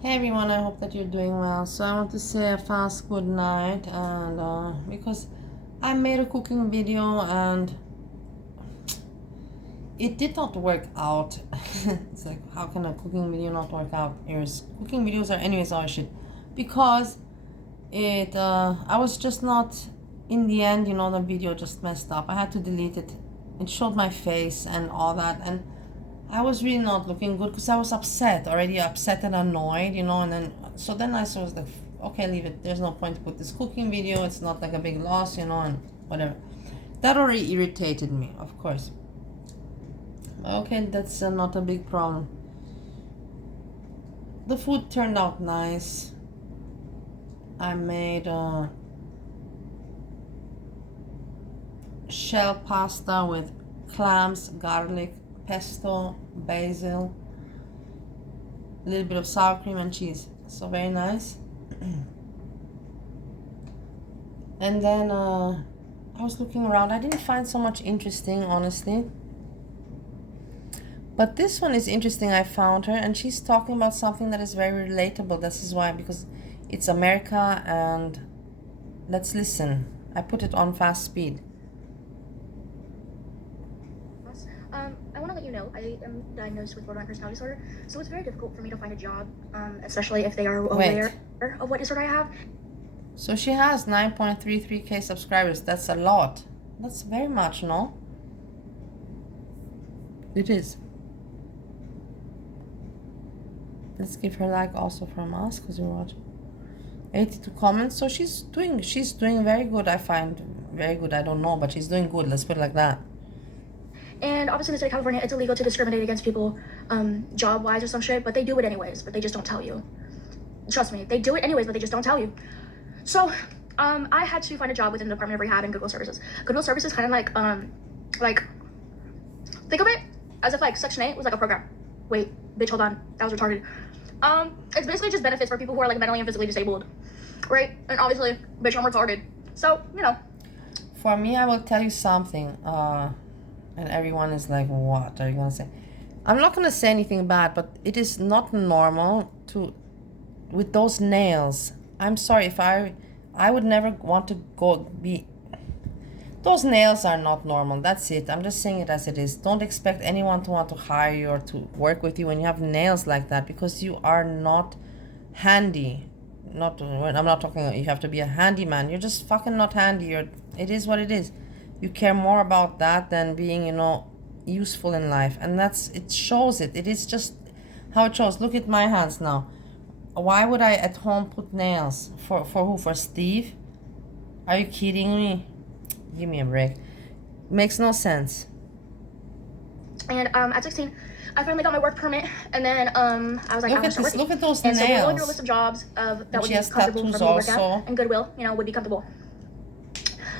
Hey everyone, I hope that you're doing well. So I want to say a fast good night and because I made a cooking video and it did not work out. It's like, how can a cooking video not work out? Here's cooking videos are anyways always shit because it I was just not in the end, the video just messed up. I had to delete it. It showed my face and all that, and I was really not looking good because I was already upset and annoyed, and then I was like, okay, leave it. There's no point to put this cooking video. It's not like a big loss, and whatever. That already irritated me, of course. Okay, that's not a big problem. The food turned out nice. I made shell pasta with clams, garlic, pesto, basil, a little bit of sour cream and cheese. So very nice. And then I was looking around. I didn't find so much interesting, honestly. But this one is interesting. I found her and she's talking about something that is very relatable. This is why, because it's America, and let's listen. I put it on fast speed. I want to let you know I am diagnosed with borderline personality disorder, so it's very difficult for me to find a job, especially if they are aware of what disorder I have. So she has 9.33k subscribers. That's a lot. That's very much, no? It is. Let's give her like also from us because we're watching. 82 comments. So she's doing very good. I find very good. I don't know, but she's doing good. Let's put it like that. And obviously in the state of California, it's illegal to discriminate against people job-wise or some shit, but they do it anyways, but they just don't tell you. Trust me, they do it anyways, but they just don't tell you. So I had to find a job within the Department of Rehab and Goodwill Services. Goodwill Services kind of like, think of it as if like Section 8 was like a program. Wait, bitch, hold on, that was retarded. It's basically just benefits for people who are like mentally and physically disabled, right? And obviously, bitch, I'm retarded. So, For me, I will tell you something, and everyone is like, what are you gonna say? I'm not gonna say anything bad, but it is not normal with those nails. I'm sorry, if I would never want to those nails are not normal. That's it. I'm just saying it as it is. Don't expect anyone to want to hire you or to work with you when you have nails like that, because you are not handy. I'm not talking you have to be a handyman. You're just fucking not handy. It is what it is. You care more about that than being, useful in life. And it shows it. It is just how it shows. Look at my hands now. Why would I at home put nails? For who? For Steve? Are you kidding me? Give me a break. Makes no sense. And at 16, I finally got my work permit, and then I was like, look at those and nails. So we're going through a list of jobs that would be comfortable for me to work at, and Goodwill, would be comfortable.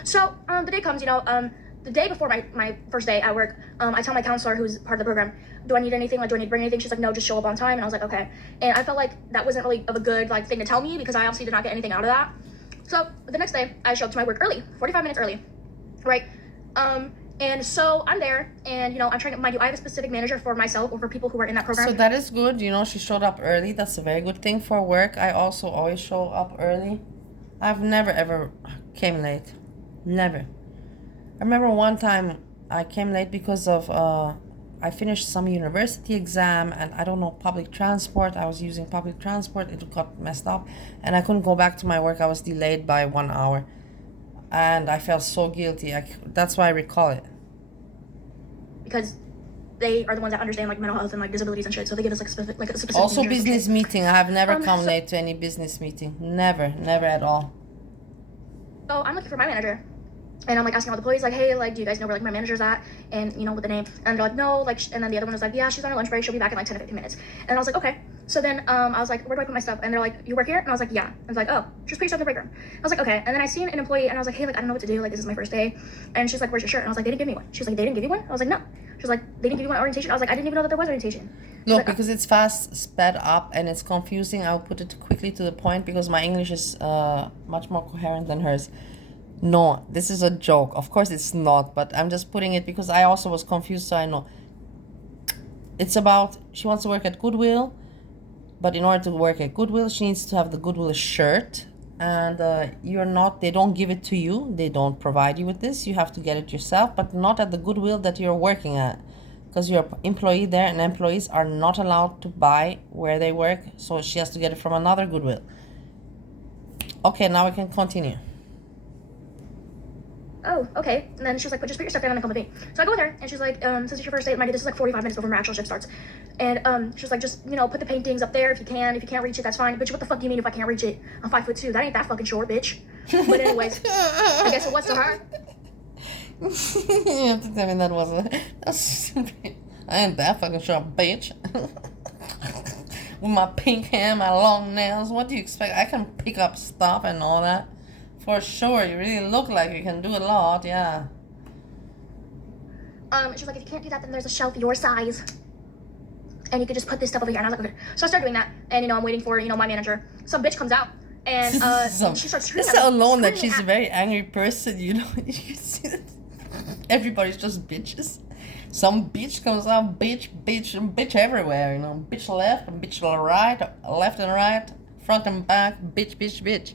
So the day comes, the day before my first day at work, I tell my counselor, who's part of the program, do I need anything? Like, do I need to bring anything? She's like, no, just show up on time. And I was like, okay. And I felt like that wasn't really of a good thing to tell me, because I obviously did not get anything out of that. So the next day, I show up to my work early, 45 minutes early, right? And so I'm there, and I'm trying to, mind you, I have a specific manager for myself or for people who are in that program. So that is good. She showed up early. That's a very good thing for work. I also always show up early. I've never ever came late. Never. I remember one time I came late because of I finished some university exam, and I don't know, public transport. I was using public transport. It got messed up and I couldn't go back to my work. I was delayed by 1 hour. And I felt so guilty. That's why I recall it. Because they are the ones that understand mental health and disabilities and shit. So they give us a specific. Also, business meeting. I have never come late to any business meeting. Never at all. So I'm looking for my manager, and I'm asking all the employees, hey, do you guys know where my manager's at? And with the name, and they're like, no, and then the other one was like, yeah, she's on her lunch break. She'll be back in 10 to 15 minutes. And I was like, okay. So then I was like, where do I put my stuff? And they're like, you work here? And I was like, yeah. And I was like, oh, just put your stuff in the break room. I was like, okay. And then I seen an employee, and I was like, hey, I don't know what to do. This is my first day. And she's like, where's your shirt? And I was like, they didn't give me one. She was like, they didn't give you one? I was like, no. She was like, they didn't give you one at orientation? I was like, I didn't even know that there was orientation. Look, because it's fast, sped up, and it's confusing, I'll put it quickly to the point, because my English is much more coherent than hers. No, this is a joke. Of course it's not, but I'm just putting it because I also was confused, so I know. It's about, she wants to work at Goodwill. But in order to work at Goodwill, she needs to have the Goodwill shirt. And they don't give it to you. They don't provide you with this. You have to get it yourself, but not at the Goodwill that you're working at. Because you're an employee there, and employees are not allowed to buy where they work. So she has to get it from another Goodwill. Okay, now we can continue. Oh, okay. And then she's like, but just put your stuff down and come with me. So I go with her, and she's like, since it's your first day, it might be, this is like 45 minutes before my actual shift starts. And she's like, just, put the paintings up there if you can. If you can't reach it, that's fine. Bitch, what the fuck do you mean if I can't reach it? I'm 5'2". That ain't that fucking short, bitch. But anyways, I guess it was to her. You have to tell me that's stupid. I ain't that fucking short, bitch. With my pink hair, my long nails, what do you expect? I can pick up stuff and all that. For sure, you really look like you can do a lot, yeah. She's like, if you can't do that, then there's a shelf your size. And you could just put this stuff over here. And I was like, okay. So I start doing that, and I'm waiting for, my manager. Some bitch comes out, and she starts screaming. It's so alone that she's a very angry person, You can see that. Everybody's just bitches. Some bitch comes out, bitch everywhere, Bitch left, bitch right, left and right, front and back, bitch.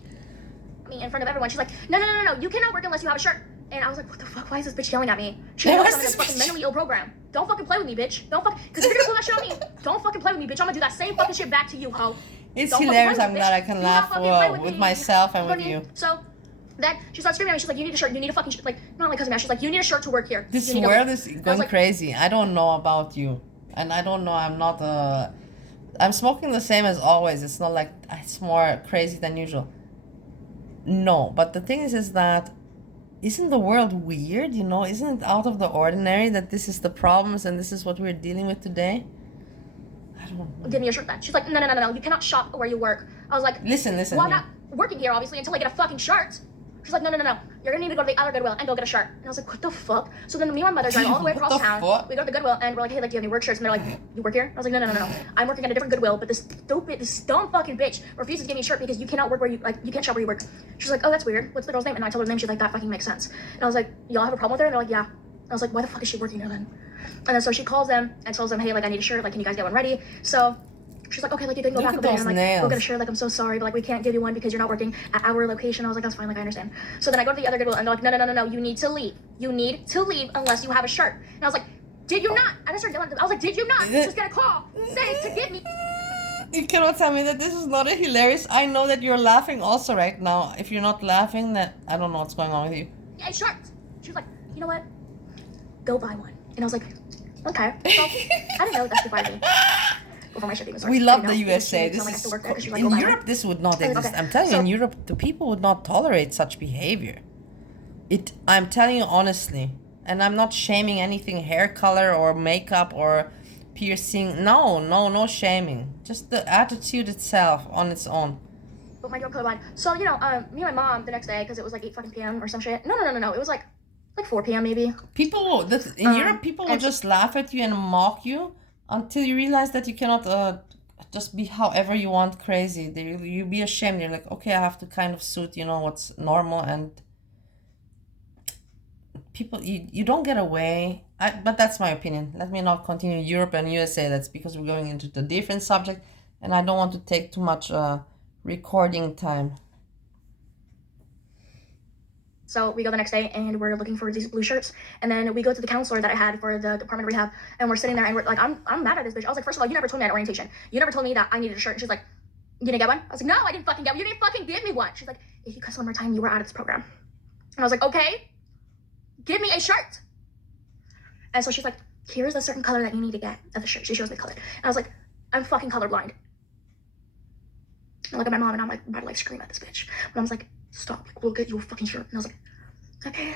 Me in front of everyone. She's like, no, you cannot work unless you have a shirt. And I was like, what the fuck? Why is this bitch yelling at me? She knows I'm in a fucking mentally ill program. Don't fucking play with me, bitch. Because if you're gonna pull that shit on me, don't fucking play with me, bitch. I'm gonna do that same fucking shit back to you, ho. It's hilarious. I'm glad I can laugh with myself and with you. So then she starts screaming at me. She's like, you need a shirt. You need a fucking shirt. Like, not like cousin. She's like, you need a shirt to work here. This world is going crazy. I don't know about you. And I don't know. I'm smoking the same as always. It's not like it's more crazy than usual. No, but the thing is that isn't the world weird, Isn't it out of the ordinary that this is the problems and this is what we're dealing with today? I don't know. Give me a shirt then. She's like, no. You cannot shop where you work. I was like, listen. Well, I'm not working here, obviously, until I get a fucking shirt. She's like, no. You're gonna need to go to the other Goodwill and go get a shirt. And I was like, what the fuck? So then me and my mother drive all the way across town. We go to the Goodwill and we're like, hey, do you have any work shirts? And they're like, you work here? I was like, no. I'm working at a different Goodwill, but this dumb fucking bitch refuses to give me a shirt because you cannot work where you can't shop where you work. She's like, oh, that's weird. What's the girl's name? And I told her the name. She's like, that fucking makes sense. And I was like, y'all have a problem with her? And they're like, yeah. And I was like, why the fuck is she working here then? And then so she calls them and tells them, hey, I need a shirt. Can you guys get one ready? So she's like, okay, you can go back over there. And I'm like, we'll get a shirt. I'm so sorry, but we can't give you one because you're not working at our location. I was like, that's fine. I understand. So then I go to the other Goodwill and they're like, no. You need to leave. You need to leave unless you have a shirt. And I was like, did you not? I just started yelling. I was like, did you not just get a call saying to give me? You cannot tell me that this is not hilarious. I know that you're laughing also right now. If you're not laughing, then I don't know what's going on with you. Yeah, a shirt. She was like, you know what? Go buy one. And I was like, okay. So, I didn't know that's before me. Before my shipping was we love the USA. In Europe, this would not exist. Okay. I'm telling you, in Europe, the people would not tolerate such behavior. I'm telling you honestly, and I'm not shaming anything, hair color or makeup or piercing. No shaming. Just the attitude itself on its own. But my girl colorblind. So me and my mom the next day, because it was like 8 fucking p.m. or some shit. No. It was like 4 p.m. maybe. In Europe, people will just laugh at you and mock you until you realize that you cannot just be however you want crazy. You be ashamed. You're like, okay, I have to kind of suit, what's normal, and people, you don't get away. But that's my opinion. Let me not continue Europe and USA. That's because we're going into the different subject, and I don't want to take too much recording time. So we go the next day and we're looking for these blue shirts. And then we go to the counselor that I had for the department of rehab. And we're sitting there and we're like, I'm mad at this bitch. I was like, first of all, you never told me at orientation. You never told me that I needed a shirt. And she's like, you didn't get one? I was like, no, I didn't fucking get one. You didn't fucking give me one. She's like, if you cuss one more time, you were out of this program. And I was like, okay, give me a shirt. And so she's like, here's a certain color that you need to get of the shirt. She shows me the color. And I was like, I'm fucking colorblind. I look at my mom and I'm like, about to scream at this bitch. But I was like, stop, we'll get you a fucking shirt. And I was like, okay.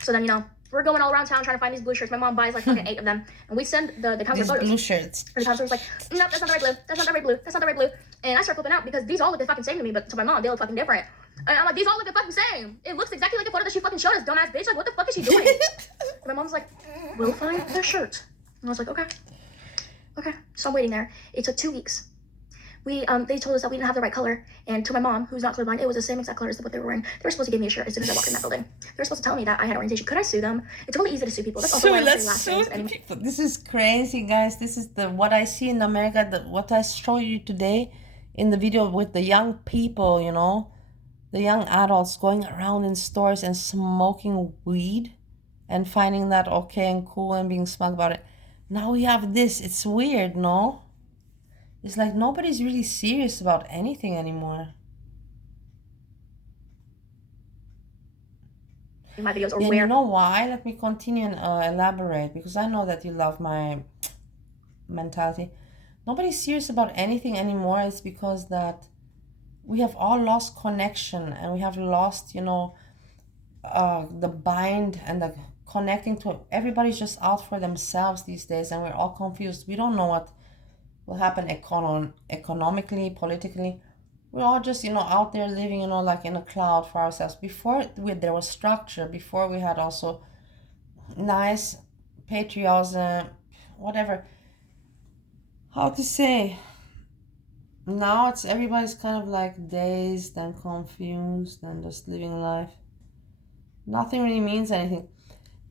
So then, we're going all around town trying to find these blue shirts. My mom buys like fucking 8 of them. And we send the counselor photos. Blue shirts. And the counselor's like, nope, that's not the right blue. That's not the right blue. That's not the right blue. And I start flipping out because these all look the fucking same to me, but to my mom, they look fucking different. And I'm like, these all look the fucking same. It looks exactly like the photo that she fucking showed us, dumbass bitch. Like, what the fuck is she doing? And my mom's like, we'll find the shirt. And I was like, okay. So I'm waiting there. It took 2 weeks. they told us that we didn't have the right color, and to my mom, who's not colorblind, it was the same exact color as what they were wearing. They were supposed to give me a shirt as soon as I walked in that building. They were supposed to tell me that I had orientation. Could I sue them? It's really easy to sue people. That's also why I don't say last names anymore. People. This is crazy, guys. This is what I see in America. What I show you today in the video with the young people, you know, the young adults going around in stores and smoking weed and finding that okay and cool and being smug about it. Now we have this. It's weird, no? It's like nobody's really serious about anything anymore. My videos or yeah, where. You know why? Let me continue and elaborate, because I know that you love my mentality. Nobody's serious about anything anymore. It's because that we have all lost connection, and we have lost, you know, the bind and the connecting to. Everybody's just out for themselves these days, and we're all confused. We don't know what will happen economically, politically. We're all just, you know, out there living, you know, like in a cloud for ourselves. Before there was structure, before we had also nice patriotism, whatever. How to say? Now it's everybody's kind of like dazed and confused and just living life. Nothing really means anything.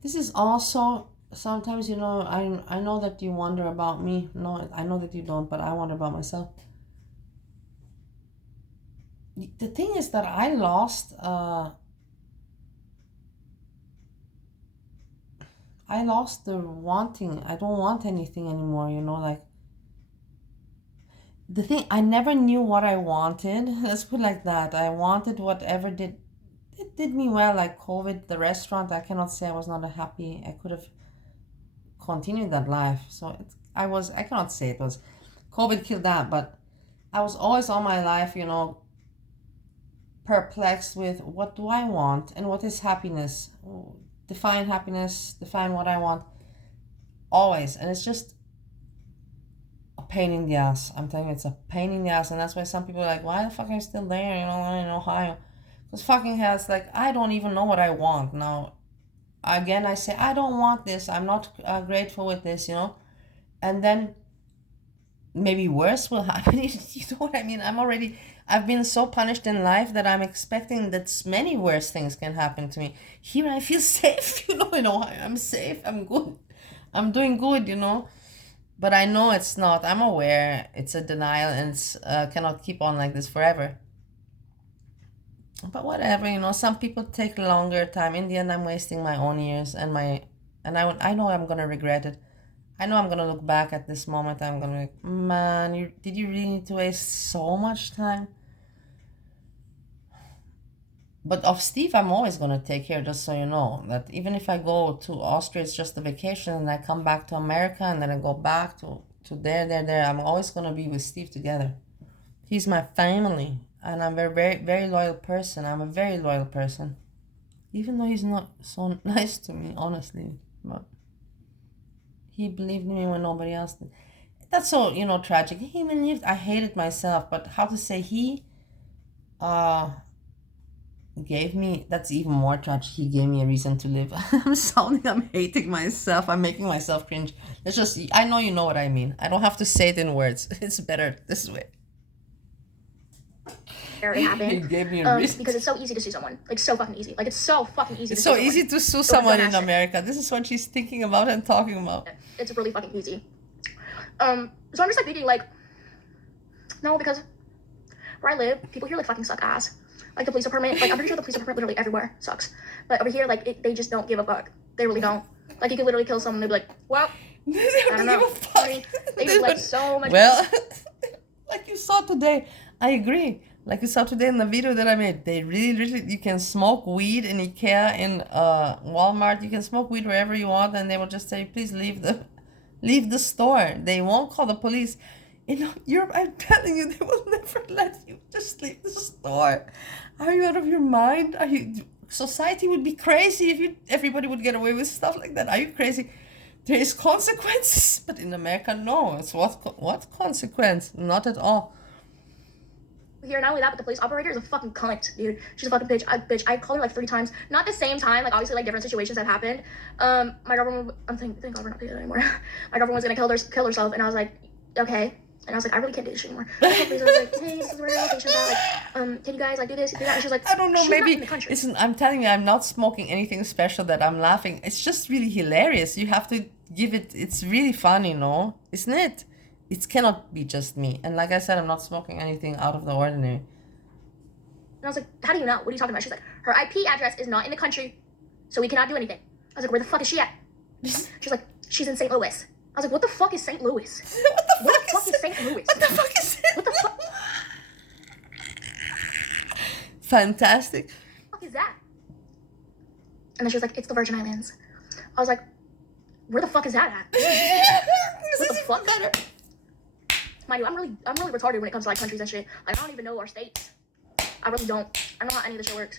This is also sometimes, you know, I know that you wonder about me. No, I know that you don't, but I wonder about myself. The thing is that I lost the wanting. I don't want anything anymore, you know, like the thing, I never knew what I wanted. Let's put it like that. I wanted whatever did me well, like COVID, the restaurant. I cannot say I was not happy. I could have continued that life. So I cannot say it was COVID killed that, but I was always all my life, you know, perplexed with what do I want and what is happiness. Define happiness, define what I want. Always. And it's just a pain in the ass. I'm telling you, it's a pain in the ass. And that's why some people are like, why the fuck are you still there, you know, in Ohio? Because fucking hell, it's like, I don't even know what I want. Now, again, I say, I don't want this. I'm not grateful with this, you know. And then maybe worse will happen. You know what I mean? I've been so punished in life that I'm expecting that many worse things can happen to me. Here I feel safe, you know, in Ohio. I'm safe, I'm good. I'm doing good, you know. But I know it's not. I'm aware it's a denial, and it's cannot keep on like this forever. But whatever, you know, some people take longer time. In the end, I'm wasting my own years and I know I'm gonna regret it. I know I'm gonna look back at this moment. I'm gonna be like, man, did you really need to waste so much time? But of Steve, I'm always gonna take care, just so you know, that even if I go to Austria, it's just a vacation, and I come back to America, and then I go back to there. I'm always gonna be with Steve together. He's my family, and I'm a very, very loyal person. I'm a very loyal person. Even though he's not so nice to me, honestly. But he believed in me when nobody else did. That's so, you know, tragic. He even lived. I hated myself, but how to say, he gave me, that's even more tragic. He gave me a reason to live. I'm hating myself. I'm making myself cringe. It's just, I know you know what I mean. I don't have to say it in words. It's better this way. It happened. He gave me a reason. Because it's so easy to sue someone. Like, so fucking easy. Like, it's so fucking easy to sue someone. It's so easy to sue someone in America. This is what she's thinking about and talking about. It's really fucking easy. So I'm just like thinking, like, no, because where I live, people here like fucking suck ass. Like the police department, like I'm pretty sure the police department literally everywhere sucks. But over here, like they just don't give a fuck. They really don't. Like you could literally kill someone and they'd be like, well, I don't know. I mean, they just like so much. Well, like you saw today, I agree. Like you saw today in the video that I made, they really, you can smoke weed in IKEA, in Walmart. You can smoke weed wherever you want, and they will just say, please leave the store. They won't call the police. In Europe, I'm telling you, they will never let you just leave the store. Are you out of your mind? Society would be crazy if everybody would get away with stuff like that. Are you crazy? There is consequences, but in America, no. It's what consequence? Not at all. Here, not only that, but the police operator is a fucking cunt, dude. She's a fucking bitch. I called her like 3 times. Not the same time, like obviously like different situations have happened. My girlfriend, thank God we're not together anymore. My girlfriend was gonna kill herself, and I was like, okay. And I was like, I really can't do this shit anymore. I told Lisa, I was like, hey, this is where our patients are. Like, can you guys like do this, do that? And she was like, I don't know, she's maybe not in the country. listen, I'm telling you, I'm not smoking anything special that I'm laughing. It's just really hilarious. You have to give it, it's really funny, no? Isn't it? It cannot be just me. And like I said, I'm not smoking anything out of the ordinary. And I was like, how do you know? What are you talking about? She's like, her IP address is not in the country, so we cannot do anything. I was like, where the fuck is she at? She's like, she's in St. Louis. I was like, what the fuck is St. Louis? What the fuck is St. Louis? What the fuck is it? What the fuck? Fantastic. What the fuck is that? And then she was like, it's the Virgin Islands. I was like, where the fuck is that at? What the fuck? Better. Mind you, I'm really retarded when it comes to like countries and shit. Like I don't even know our states. I really don't. I don't know how any of this shit works.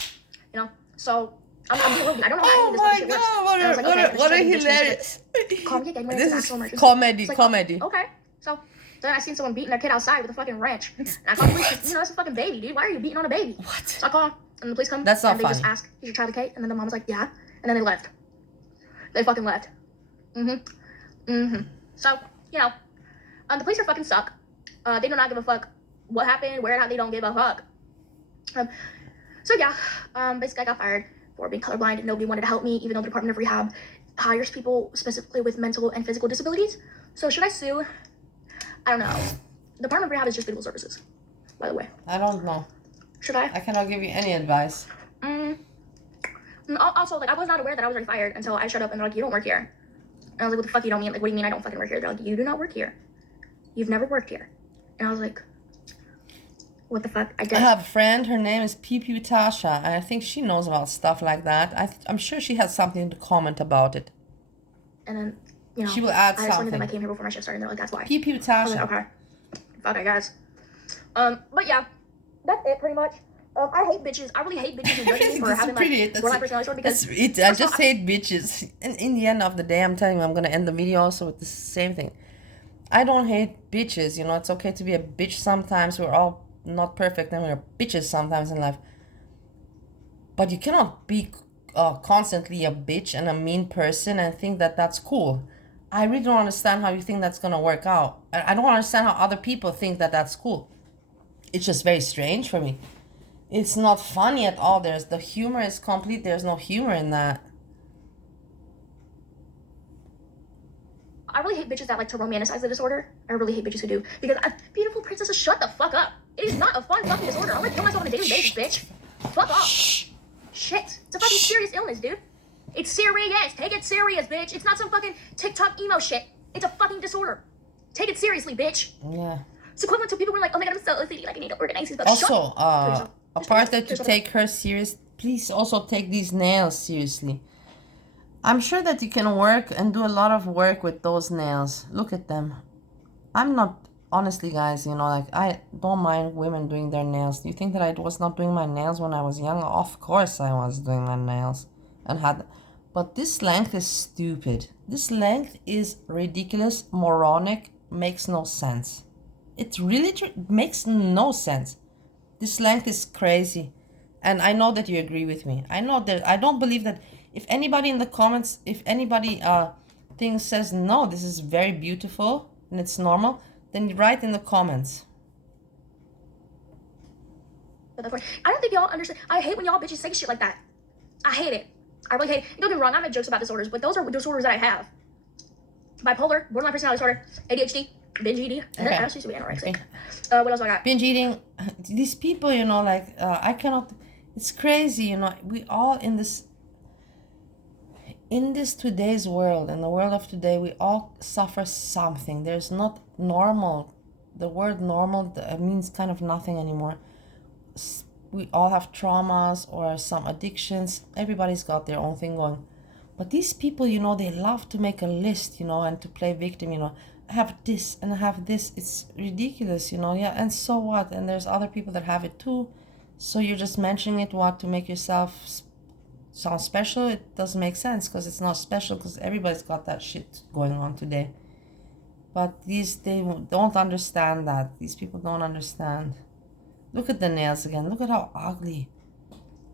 You know? So I'm being real. I don't know how any of this other shit works. Oh my god, what a hilarious. Call me again when This it's an is actual emergency. comedy, Like, comedy. Okay. So then I seen someone beating their kid outside with a fucking wrench. And I called the police. You know, that's a fucking baby, dude. Why are you beating on a baby? What? So I call and the police come. That's not and they funny. just ask, is your child okay? And then the mom was like, yeah. And then they left. They fucking left. So, you know, the police are fucking suck. They do not give a fuck what happened, where it happened, they don't give a fuck. So yeah, basically I got fired for being colorblind and nobody wanted to help me, even though the Department of Rehab hires people specifically with mental and physical disabilities. So should I sue? I don't know. The Department of Rehab is just legal services, by the way. I don't know. Should I? I cannot give you any advice. Also, like, I was not aware that I was already fired until I showed up and they're like, you don't work here. And I was like, what the fuck you don't mean? Like, what do you mean I don't fucking work here? They're like, you do not work here. You've never worked here. And I was like, what the fuck? I I did. have a friend, her name is Pipi Tasha, and I think she knows about stuff like that. I'm sure she has something to comment about it. And then, you know, She will add I explained to them I something. came here before my shift started and they're like, that's why. Pipi I was Tasha. like, okay. Fuck, I guess. But yeah, that's it pretty much. I hate bitches. I really hate bitches who judge me for That's having pretty. like That's borderline it. personality disorder because That's it. I just hate bitches. And in the end of the day, I'm telling you, I'm gonna end the video also with the same thing. I don't hate bitches. You know, it's okay to be a bitch sometimes. We're all not perfect, and we're bitches sometimes in life. But you cannot be constantly a bitch and a mean person and think that that's cool. I really don't understand how you think that's gonna work out. I don't understand how other people think that that's cool. It's just very strange for me. It's not funny at all. The humor is complete. There's no humor in that. I really hate bitches that like to romanticize the disorder. I really hate bitches who do. Because beautiful princesses, shut the fuck up. It is not a fun fucking disorder. I want to kill myself on a daily basis, bitch. Fuck off. Shit. It's a fucking serious illness, dude. It's serious. Take it serious, bitch. It's not some fucking TikTok emo shit. It's a fucking disorder. Take it seriously, bitch. Yeah. It's equivalent to people who are like, oh my god, I'm so OCD, like I need to organize these. But Also, shut apart that you take her serious, please also take these nails seriously. I'm sure that you can work and do a lot of work with those nails. Look at them. I'm not, honestly guys, you know, like I don't mind women doing their nails. Do you think that I was not doing my nails when I was young? Of course I was doing my nails and had, but this length is stupid. This length is ridiculous, moronic, makes no sense. It really makes no sense. This length is crazy. And I know that you agree with me. I know that I don't believe that if anybody in the comments, if anybody says, no, this is very beautiful and it's normal, then you write in the comments. I don't think y'all understand. I hate when y'all bitches say shit like that. I hate it. I really hate it. Don't get me wrong, I make jokes about disorders, but those are disorders that I have. Bipolar, borderline personality disorder, ADHD, binge eating, and then actually anorexic. What else do I got? Binge eating. These people, you know, like, I cannot, it's crazy, you know, we all in this today's world, in the world of today, we all suffer something. There's not normal. The word normal means kind of nothing anymore. We all have traumas or some addictions. Everybody's got their own thing going. But these people, you know, they love to make a list, you know, and to play victim, you know. I have this and I have this. It's ridiculous, you know. Yeah, and so what? And there's other people that have it too. So you're just mentioning it, what, to make yourself sound special? It doesn't make sense because it's not special because everybody's got that shit going on today. But they don't understand that. These people don't understand. Look at the nails again. Look at how ugly.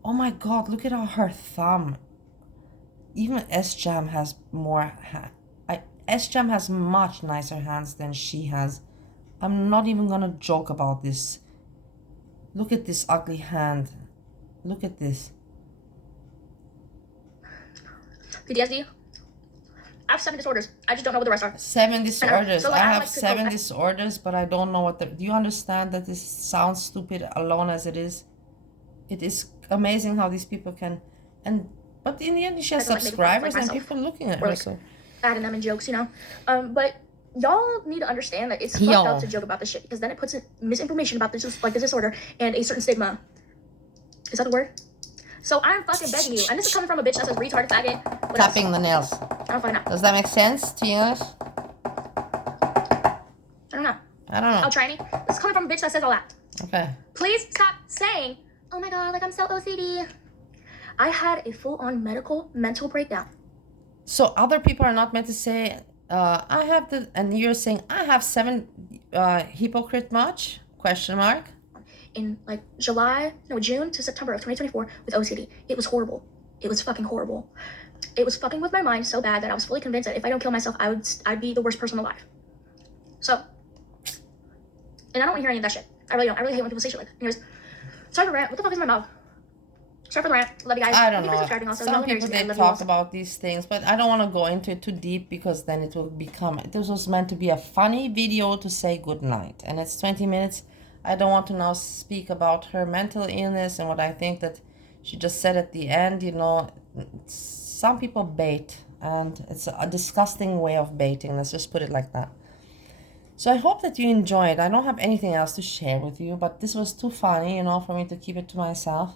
Oh my god, look at how her thumb. Even S-Jam has more S-Jam has much nicer hands than she has. I'm not even gonna joke about this. Look at this ugly hand. Look at this. PTSD. I have 7 disorders. I just don't know what the rest are. 7 disorders. So, I have 7 disorders, but I don't know what the... Do you understand that this sounds stupid alone as it is? It is amazing how these people can... But in the end, she has subscribers and people looking at her. So adding them in jokes, you know. But y'all need to understand that it's fucked up to joke about this shit, because then it puts misinformation about this, like, this disorder and a certain stigma. Is that a word? So I'm fucking begging you, and this is coming from a bitch that says retarded faggot. Tapping the nails. I don't fucking know. Does that make sense to you? I don't know. Oh, tranny. This is coming from a bitch that says all that. Okay. Please stop saying, oh my god, like I'm so OCD. I had a full-on mental breakdown. So other people are not meant to say, I have the, and you're saying, I have 7 hypocrite much? Question mark. In like June to September of 2024 with OCD. It was horrible. It was fucking horrible. It was fucking with my mind so bad that I was fully convinced that if I don't kill myself, I'd be the worst person alive. So, and I don't want to hear any of that shit. I really don't. I really hate when people say shit like that. Anyways, sorry for rant. What the fuck is my mouth? Sorry for the rant. Love you guys. I don't know. Also. Some people, they talk about these things, but I don't want to go into it too deep, because then it will become... This was meant to be a funny video to say good night, and it's 20 minutes. I don't want to now speak about her mental illness and what I think that she just said at the end. You know, some people bait, and it's a disgusting way of baiting. Let's just put it like that. So I hope that you enjoyed. I don't have anything else to share with you, but this was too funny, you know, for me to keep it to myself.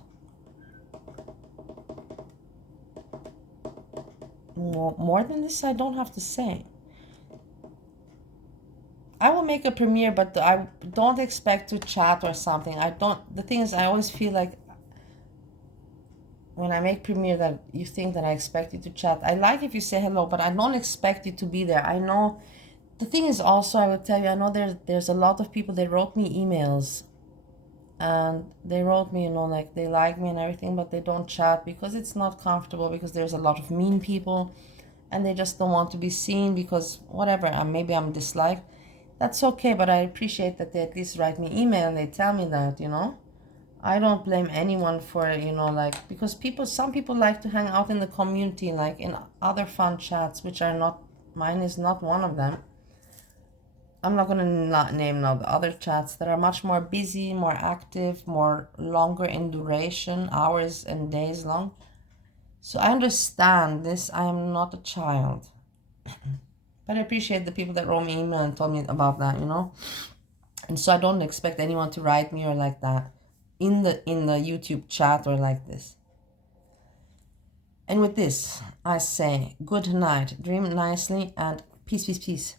More than this, I don't have to say. I will make a premiere, but I don't expect to chat or something. The thing is, I always feel like when I make premiere that you think that I expect you to chat. I like if you say hello, but I don't expect you to be there. I know, the thing is also, I will tell you, I know there's a lot of people, they wrote me emails. And they wrote me, you know, like they like me and everything, but they don't chat because it's not comfortable, because there's a lot of mean people and they just don't want to be seen because whatever, maybe I'm disliked. That's okay, but I appreciate that they at least write me email and they tell me that, you know. I don't blame anyone for, you know, like, because some people like to hang out in the community, like in other fun chats, which are not, mine is not one of them. I'm not going to name now the other chats that are much more busy, more active, more longer in duration, hours and days long. So I understand this. I am not a child. But I appreciate the people that wrote me email and told me about that, you know. And so I don't expect anyone to write me or like that in the YouTube chat or like this. And with this, I say good night, dream nicely, and peace, peace, peace.